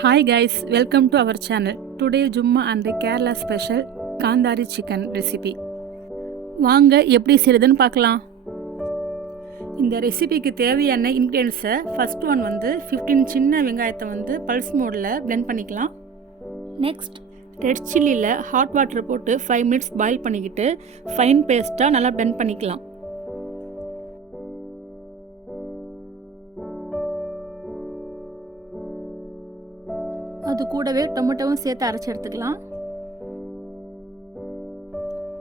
Hi guys, welcome to our channel. Today Jumma and Kerala special Kandari chicken recipe. வாங்க எப்படி செய்யறதுன்னு பார்க்கலாம். இந்த ரெசிபிக்கு தேவையான இன்கிரிடியன்ட்ஸை ஃபர்ஸ்ட் ஒன் 15 சின்ன வெங்காயத்தை பல்ஸ் மோடில் பிளெண்ட் பண்ணிக்கலாம். நெக்ஸ்ட் ரெட் சில்லியில் ஹாட் வாட்டர் போட்டு 5 மினிட்ஸ் பாயில் பண்ணிக்கிட்டு ஃபைன் பேஸ்ட்டாக நல்லா பிளெண்ட் பண்ணிக்கலாம். அது கூடவே டொமேட்டோவும் சேர்த்து அரைச்சி எடுத்துக்கலாம்.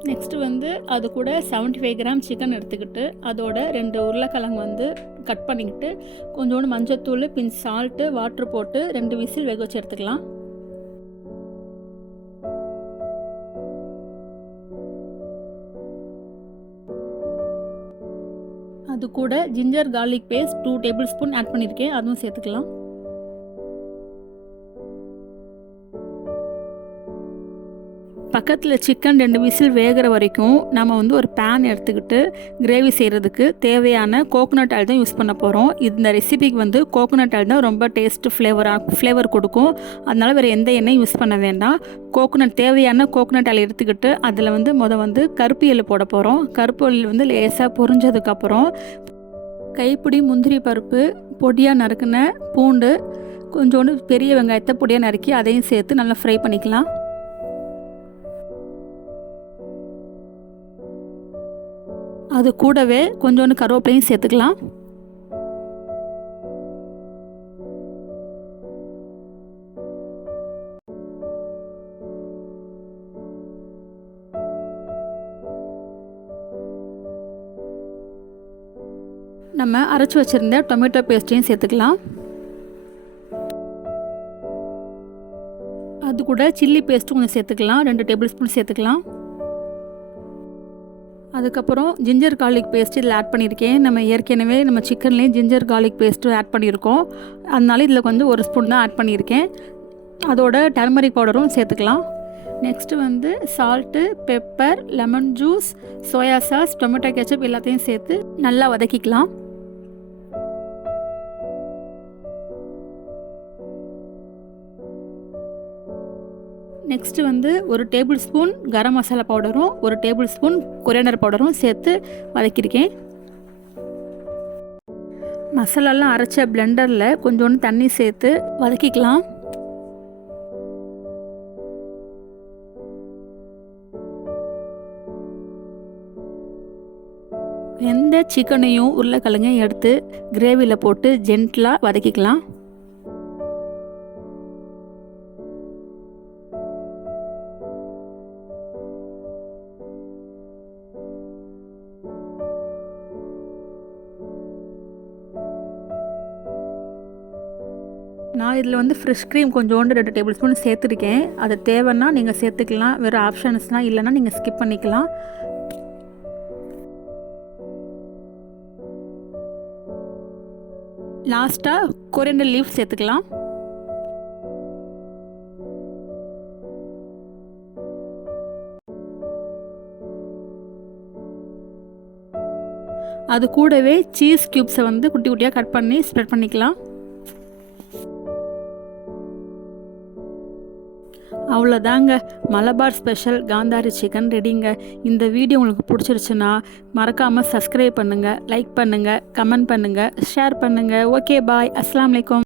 நெக்ஸ்ட்டு அது கூட 75 கிராம் சிக்கன் எடுத்துக்கிட்டு அதோட 2 உருளைக்கிழங்கு கட் பண்ணிக்கிட்டு கொஞ்சோண்டு மஞ்சத்தூள் பின் சால்ட்டு வாட்ரு போட்டு 2 விசில் வேக வச்சு எடுத்துக்கலாம். அது கூட ginger garlic paste 2 table spoon add பண்ணியிருக்கேன், அதுவும் சேர்த்துக்கலாம். பக்கத்தில் சிக்கன் 2 விசில் வேகிற வரைக்கும் நம்ம ஒரு பேன் எடுத்துக்கிட்டு கிரேவி செய்கிறதுக்கு தேவையான கோகோனட் ஆயில் தான் யூஸ் பண்ண போகிறோம். இந்த ரெசிபிக்கு கோகோனட் ஆயில் தான் ரொம்ப டேஸ்ட்டு ஃப்ளேவர் கொடுக்கும். அதனால் வேறு எந்த எண்ணெயும் யூஸ் பண்ண வேண்டாம். தேவையான கோகோனட் ஆயில் எடுத்துக்கிட்டு அதில் கருப்பு எள்ளு போட போகிறோம். கருப்பு எள்ளு லேசாக பொரிஞ்சதுக்கப்புறம் கைப்பிடி முந்திரி பருப்பு, பொடியாக நறுக்கின பூண்டு, கொஞ்சோண்டு பெரிய வெங்காயத்தை பொடியாக நறுக்கி அதையும் சேர்த்து நல்லா ஃப்ரை பண்ணிக்கலாம். அது கூடவே கொஞ்சோண்டு கருவேப்பிலையும் சேர்த்துக்கலாம். நம்ம அரைச்சி வச்சுருந்த டொமேட்டோ பேஸ்ட்டையும் சேர்த்துக்கலாம். அது கூட சில்லி பேஸ்ட்டும் கொஞ்சம் சேர்த்துக்கலாம், 2 டேபிள் ஸ்பூன் சேர்த்துக்கலாம். அதுக்கப்புறம் ஜிஞ்சர் கார்லிக் பேஸ்ட் இதில் ஆட் பண்ணியிருக்கேன். நம்ம ஏற்கனவே நம்ம சிக்கன்லேயும் ஜிஞ்சர் கார்லிக் பேஸ்ட்டும் ஆட் பண்ணியிருக்கோம். அதனால இதில் 1 ஸ்பூன் தான் ஆட் பண்ணியிருக்கேன். அதோட டர்மரிக் பவுடரும் சேர்த்துக்கலாம். Next salt, pepper, lemon juice, soya sauce, tomato ketchup எல்லாத்தையும் சேர்த்து நல்லா வதக்கிக்கலாம். Next 1 table spoon garam masala பவுடரும் 1 டேபிள் ஸ்பூன் கொரியாண்டர் பவுடரும் சேர்த்து வதக்கியிருக்கேன். மசாலாலாம் அரைச்ச பிளெண்டரில் கொஞ்சோண்டு தண்ணி சேர்த்து வதக்கிக்கலாம். எந்த சிக்கனையும் உருளைக்கிழங்கையும் எடுத்து கிரேவியில் போட்டு ஜென்டிலாக வதக்கிக்கலாம். நான் இதில் ஃப்ரெஷ் க்ரீம் கொஞ்சோண்டு 2 டேபிள் ஸ்பூன் சேர்த்துருக்கேன். அது தேவைன்னா நீங்கள் சேர்த்துக்கலாம், வேறு ஆப்ஷன்ஸ்னால் இல்லைன்னா நீங்கள் ஸ்கிப் பண்ணிக்கலாம். லாஸ்ட்டாக கொரியாண்டர் லீஃப் சேர்த்துக்கலாம். அது கூடவே சீஸ் க்யூப்ஸை குட்டி குட்டியாக கட் பண்ணி ஸ்ப்ரெட் பண்ணிக்கலாம். அவ்வளோதாங்க, மலபார் ஸ்பெஷல் காந்தாரி சிக்கன் ரெடிங்க. இந்த வீடியோ உங்களுக்கு பிடிச்சிருச்சுன்னா மறக்காமல் சப்ஸ்கிரைப் பண்ணுங்கள், லைக் பண்ணுங்கள், கமெண்ட் பண்ணுங்கள், ஷேர் பண்ணுங்கள். ஓகே, பாய். அஸ்ஸலாமு அலைக்கும்.